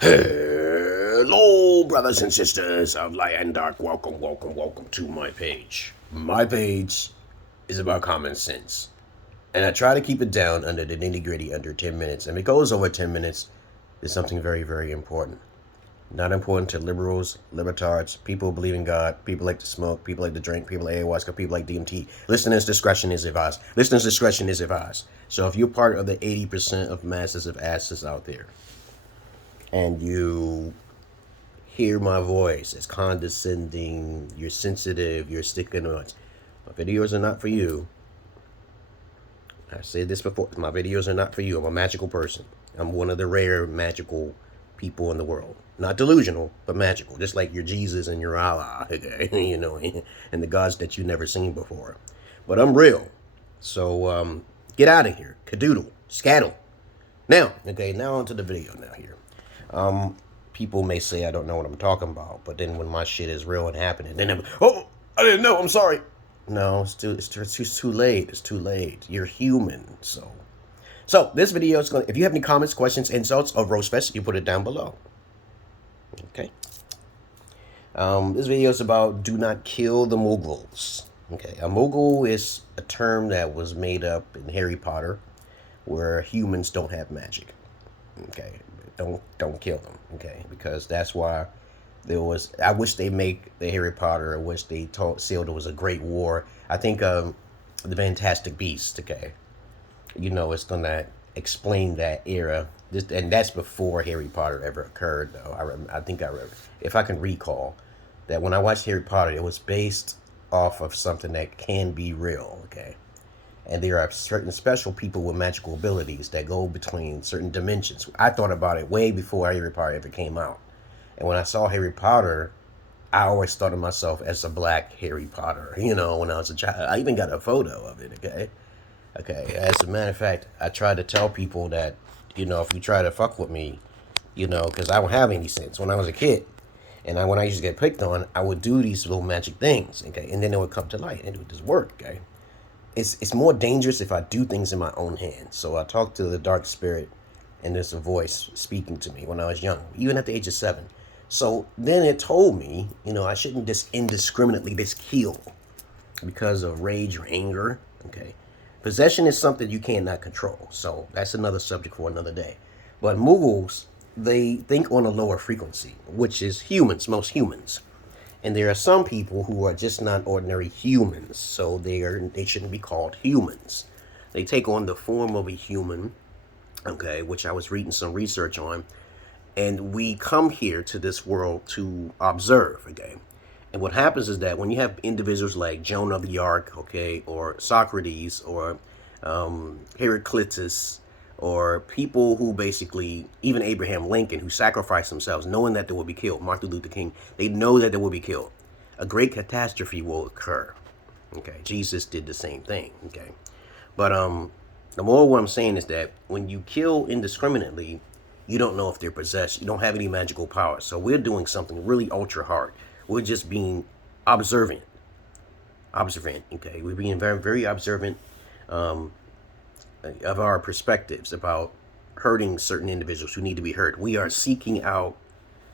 Hello, brothers and sisters of light and dark. Welcome, welcome, welcome to my page. My page is about common sense. And I try to keep it down under the nitty gritty under 10 minutes. And if it goes over 10 minutes, it's something very, very important. Not important to liberals, libertards, people who believe in God, people like to smoke, people like to drink, people like ayahuasca, people like DMT. Listeners' discretion is advised. Listeners' discretion is advised. So if you're part of the 80% of masses of asses out there, and you hear my voice, it's condescending, you're sensitive, you're sticking on it. My videos are not for you. I said this before, my videos are not for you. I'm a magical person. I'm one of the rare magical people in the world. Not delusional, but magical. Just like your Jesus and your Allah, okay? You know, and the gods that you've never seen before. But I'm real. So get out of here. Cadoodle. Scaddle. Now, okay, now onto the video now here. People may say I don't know what I'm talking about, but then when my shit is real and happening, then oh, I didn't know, I'm sorry. No, it's too late. It's too late. You're human, so this video is gonna. If you have any comments, questions, insults, or roast fest, you put it down below. Okay. This video is about do not kill the Muggles. Okay, a Muggle is a term that was made up in Harry Potter, where humans don't have magic. Okay, don't kill them. Okay, because that's why there was. I wish they make the Harry Potter. I wish they sealed there was a great war. I think the Fantastic Beasts. Okay, you know it's gonna explain that era. And that's before Harry Potter ever occurred, though. I think if I can recall, that when I watched Harry Potter, it was based off of something that can be real. Okay. And there are certain special people with magical abilities that go between certain dimensions. I thought about it way before Harry Potter ever came out. And when I saw Harry Potter, I always thought of myself as a black Harry Potter, you know, when I was a child. I even got a photo of it, okay? Okay, as a matter of fact, I try to tell people that, you know, if you try to fuck with me, you know, because I don't have any sense. When I was a kid, and when I used to get picked on, I would do these little magic things, okay? And then it would come to light, and it would just work, okay? It's more dangerous if I do things in my own hands. So I talked to the dark spirit, and there's a voice speaking to me when I was young, even at the age of 7. So then it told me, you know, I shouldn't just indiscriminately just kill because of rage or anger. Okay, possession is something you cannot control. So that's another subject for another day. But Muggles, they think on a lower frequency, which is humans, most humans. And there are some people who are just not ordinary humans, so they shouldn't be called humans. They take on the form of a human, okay, which I was reading some research on, and we come here to this world to observe, okay? And what happens is that when you have individuals like Joan of the Arc, okay, or Socrates, or Heraclitus, or people who basically, even Abraham Lincoln, who sacrificed themselves knowing that they will be killed, Martin Luther King, they know that they will be killed. A great catastrophe will occur. Okay, Jesus did the same thing. Okay, but the more what I'm saying is that when you kill indiscriminately, you don't know if they're possessed. You don't have any magical power. So we're doing something really ultra hard. We're just being observant. Okay, we're being very, very observant. Of our perspectives about hurting certain individuals who need to be hurt. We are seeking out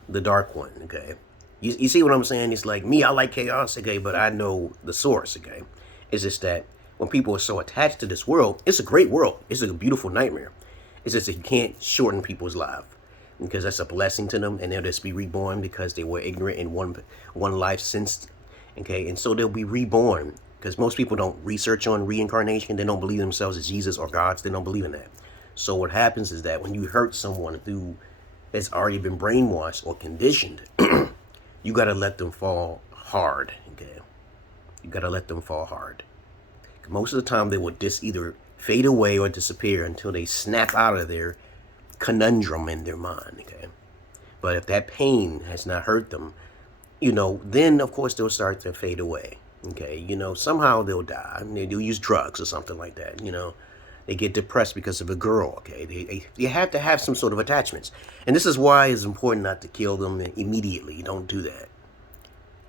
the dark one, okay? You see what I'm saying? It's like, me, I like chaos, okay, but I know the source, okay? It's just that when people are so attached to this world, it's a great world. It's a beautiful nightmare. It's just that you can't shorten people's life because that's a blessing to them, and they'll just be reborn because they were ignorant in one life since, okay? And so they'll be reborn. Because most people don't research on reincarnation. They don't believe themselves as Jesus or gods. They don't believe in that. So what happens is that when you hurt someone who has already been brainwashed or conditioned, you got to let them fall hard. Okay, you got to let them fall hard. Most of the time they will just either fade away or disappear until they snap out of their conundrum in their mind. Okay, but if that pain has not hurt them, you know, then of course they'll start to fade away. Okay, you know, somehow they'll die. They'll use drugs or something like that, you know. They get depressed because of a girl, okay? You have to have some sort of attachments. And this is why it's important not to kill them immediately. Don't do that.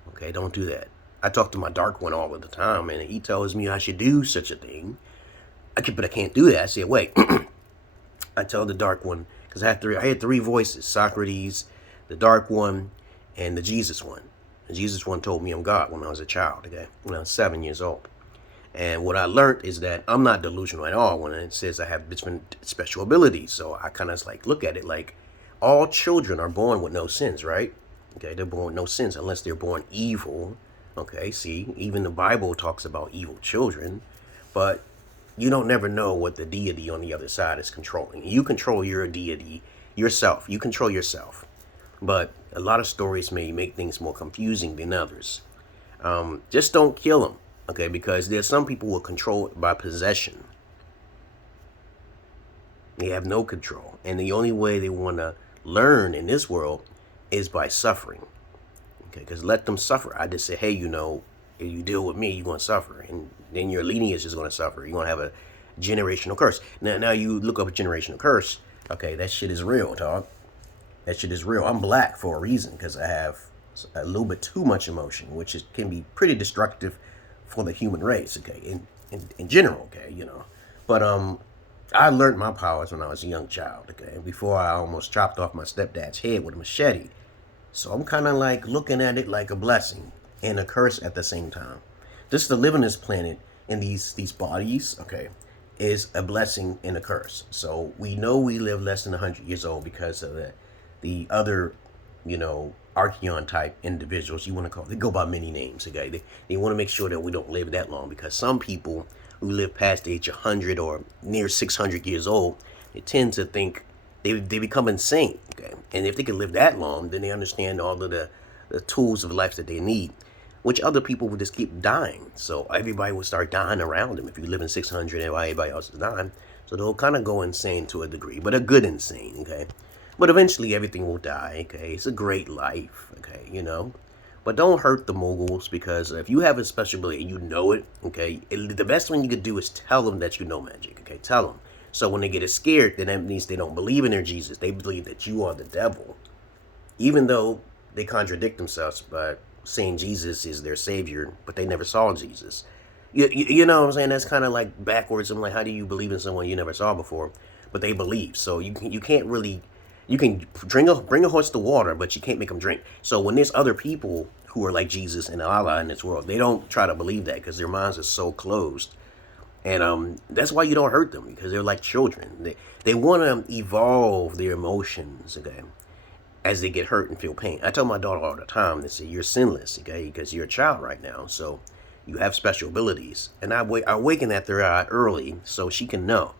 Okay, don't do that. I talk to my dark one all of the time, and he tells me I should do such a thing. But I can't do that. I say, wait, I tell the dark one, because I had three voices: Socrates, the dark one, and the Jesus one. The Jesus one told me I'm God when I was a child, okay, when I was 7 years old. And what I learned is that I'm not delusional at all when it says I have different special abilities. So I kind of like look at it like all children are born with no sins, right? Okay, they're born with no sins unless they're born evil. Okay, see, even the Bible talks about evil children, but you don't never know what the deity on the other side is controlling. You control your deity yourself. You control yourself. But a lot of stories may make things more confusing than others. Just don't kill them. Okay, because there's some people who are controlled by possession. They have no control. And the only way they want to learn in this world is by suffering. Okay, because let them suffer. I just say, hey, you know, if you deal with me, you're going to suffer. And then your lineage is going to suffer. You're going to have a generational curse. Now you look up a generational curse. Okay, that shit is real, dog. That shit is real. I'm black for a reason because I have a little bit too much emotion, which can be pretty destructive for the human race, okay, in general, okay, you know. But I learned my powers when I was a young child, okay, before I almost chopped off my stepdad's head with a machete. So I'm kind of like looking at it like a blessing and a curse at the same time. Just to live on this planet in these bodies, okay, is a blessing and a curse. So we know we live less than 100 years old because of the other, you know, Archeon type individuals, you want to call, they go by many names, okay? They want to make sure that we don't live that long, because some people who live past the age of 100 or near 600 years old, they tend to think they become insane, okay? And if they can live that long, then they understand all of the tools of life that they need, which other people would just keep dying. So everybody will start dying around them if you live in 600 and everybody else is dying. So they'll kind of go insane to a degree, but a good insane, okay? But eventually everything will die, okay? It's a great life, okay, you know? But don't hurt the Muggles, because if you have a special ability and you know it, okay, the best thing you could do is tell them that you know magic, okay? Tell them. So when they get scared, then that means they don't believe in their Jesus. They believe that you are the devil. Even though they contradict themselves by saying Jesus is their savior, but they never saw Jesus. You know what I'm saying? That's kind of like backwards. I'm like, how do you believe in someone you never saw before? But they believe. So you can't really... You can bring a horse to water, but you can't make them drink. So when there's other people who are like Jesus and Allah in this world, they don't try to believe that because their minds are so closed. And that's why you don't hurt them, because they're like children. They want to evolve their emotions, okay, as they get hurt and feel pain. I tell my daughter all the time, they say, you're sinless, okay, because you're a child right now. So you have special abilities. And I awaken that third eye early so she can know.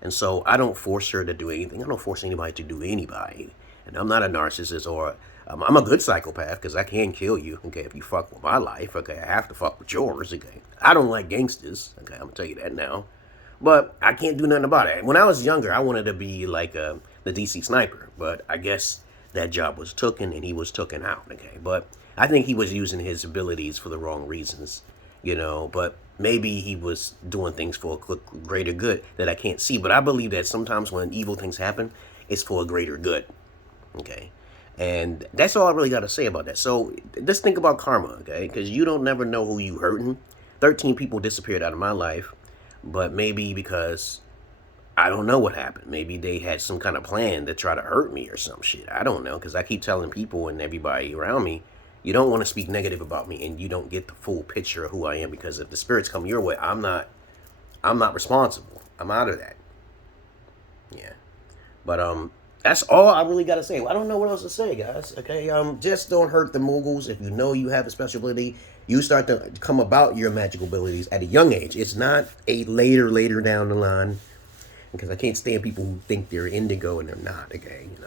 And so I don't force her to do anything. I don't force anybody to do anybody. And I'm not a narcissist, or I'm a good psychopath, because I can kill you, okay, if you fuck with my life, okay? I have to fuck with yours, okay? I don't like gangsters, okay? I'm going to tell you that now. But I can't do nothing about it. When I was younger, I wanted to be like the DC sniper. But I guess that job was taken and he was taken out, okay? But I think he was using his abilities for the wrong reasons, you know? But maybe he was doing things for a greater good that I can't see. But I believe that sometimes when evil things happen, it's for a greater good. Okay? And that's all I really got to say about that. So just think about karma, okay? Because you don't never know who you hurting. 13 people disappeared out of my life. But maybe because I don't know what happened. Maybe they had some kind of plan to try to hurt me or some shit. I don't know. Because I keep telling people and everybody around me, you don't want to speak negative about me, and you don't get the full picture of who I am, because if the spirits come your way, I'm not responsible. I'm out of that. Yeah. But that's all I really got to say. I don't know what else to say, guys. Okay. Just don't hurt the Muggles. If you know you have a special ability, you start to come about your magical abilities at a young age. It's not a later down the line, because I can't stand people who think they're indigo and they're not. Okay, you know.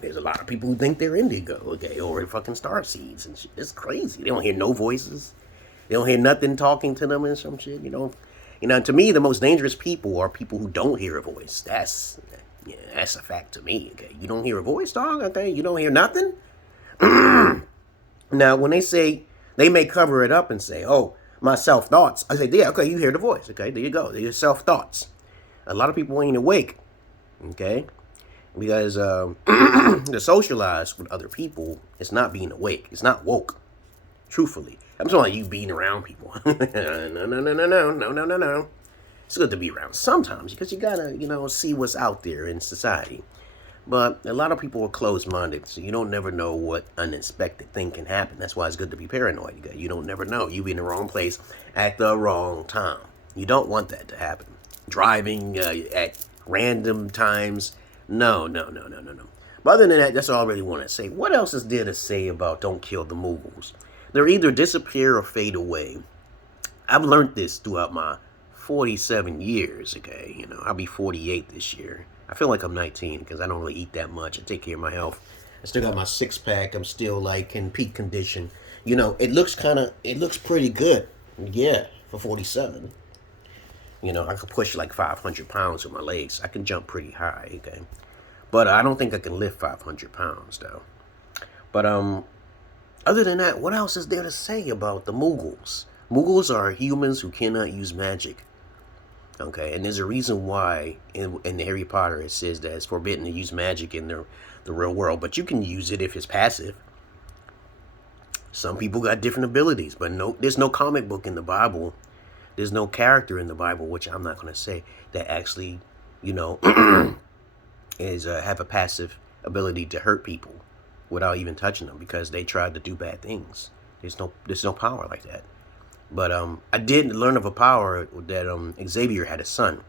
There's a lot of people who think they're indigo, okay, or fucking star seeds and shit. It's crazy. They don't hear no voices. They don't hear nothing talking to them and some shit. You know. To me, the most dangerous people are people who don't hear a voice. That's a fact to me. Okay, you don't hear a voice, dog. Okay, you don't hear nothing. Now, when they say, they may cover it up and say, "Oh, my self thoughts." I say, "Yeah, okay, you hear the voice. Okay, there you go. They're your self thoughts." A lot of people ain't awake. Okay. Because to socialize with other people, it's not being awake. It's not woke. Truthfully. I'm talking about you being around people. No. it's good to be around sometimes because you gotta, see what's out there in society. But a lot of people are closed-minded, so you don't never know what unexpected thing can happen. That's why it's good to be paranoid. You don't never know. You be in the wrong place at the wrong time. You don't want that to happen. Driving at random times. No. But other than that, that's all I really want to say. What else is there to say about don't kill the Muggles? They'll either disappear or fade away. I've learned this throughout my 47 years, okay? I'll be 48 this year. I feel like I'm 19 because I don't really eat that much. I take care of my health. I still got my six-pack. I'm still, like, in peak condition. It looks pretty good. Yeah, for 47. I could push, like, 500 pounds with my legs. I can jump pretty high, okay? But I don't think I can lift 500 pounds, though. But, other than that, what else is there to say about the Muggles? Muggles are humans who cannot use magic. Okay, and there's a reason why in the Harry Potter it says that it's forbidden to use magic in the real world, but you can use it if it's passive. Some people got different abilities, but there's no comic book in the Bible. There's no character in the Bible, which I'm not going to say, that actually, is have a passive ability to hurt people without even touching them because they tried to do bad things. There's no power like that. But I did learn of a power that Xavier had a son.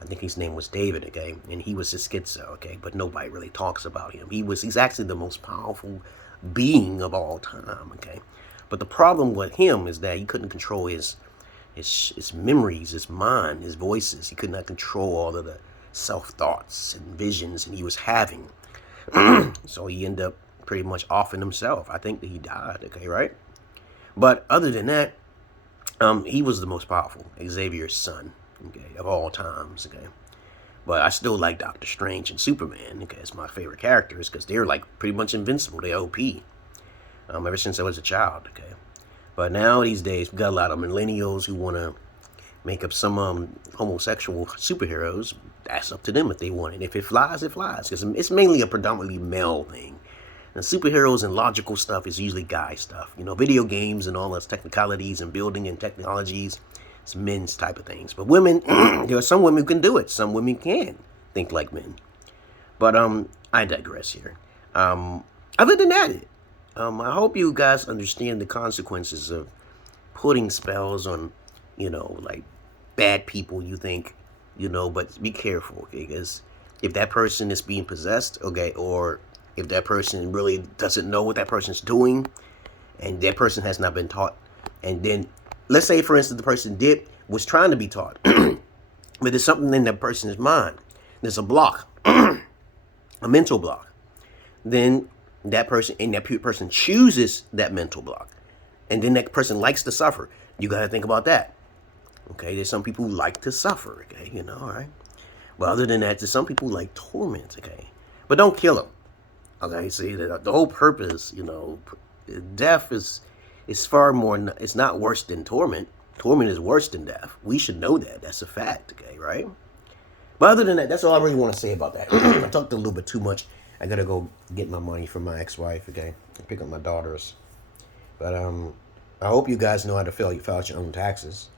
I think his name was David, okay? And he was a schizo, okay? But nobody really talks about him. He's actually the most powerful being of all time, okay? But the problem with him is that he couldn't control his memories, his mind, his voices. He could not control all of the self-thoughts and visions that he was having. So he ended up pretty much offing himself. I think that he died, okay, right? But other than that, he was the most powerful, Xavier's son, okay, of all times, okay. But I still like Doctor Strange and Superman, okay, as my favorite characters, because they're, like, pretty much invincible. They're OP, ever since I was a child, okay. But now, these days, we got a lot of millennials who want to make up some homosexual superheroes. That's up to them if they want it. If it flies, it flies, because it's mainly a predominantly male thing. And superheroes and logical stuff is usually guy stuff. Video games and all those technicalities and building and technologies, it's men's type of things. But women, there are some women who can do it. Some women can think like men. But I digress here. Other than that, I hope you guys understand the consequences of putting spells on, like bad people you think, but be careful, okay? Because if that person is being possessed, okay, or if that person really doesn't know what that person's doing, and that person has not been taught, and then, let's say, for instance, the person was trying to be taught, but there's something in that person's mind. There's a block, a mental block. Then that person chooses that mental block, and then that person likes to suffer. You got to think about that. Okay, there's some people who like to suffer, okay, all right? But other than that, there's some people who like torment, okay? But don't kill them. Okay, see, the whole purpose, death is far more, it's not worse than torment. Torment is worse than death. We should know that. That's a fact, okay, right? But other than that, that's all I really want to say about that. I talked a little bit too much. I got to go get my money from my ex-wife, okay, and pick up my daughters. But I hope you guys know how to file your own taxes.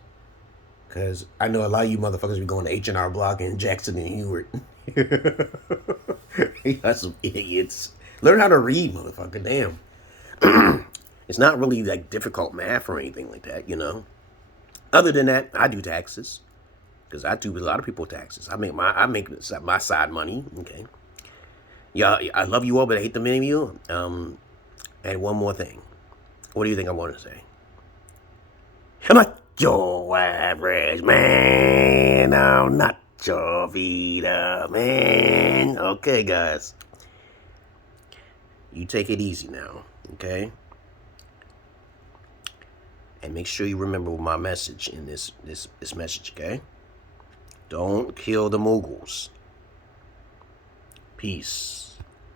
Because I know a lot of you motherfuckers be going to H&R Block and Jackson and Heward. You got some idiots. Learn how to read, motherfucker. Damn. It's not really like difficult math or anything like that, Other than that, I do taxes. Because I do a lot of people taxes. I make my side money, okay? Yeah, I love you all, but I hate the many of you. And one more thing. What do you think I want to say? I'm not your average man. I'm not your Vita man. Okay, guys. You take it easy now, okay? And make sure you remember my message in this message, okay? Don't kill the Muggles. Peace.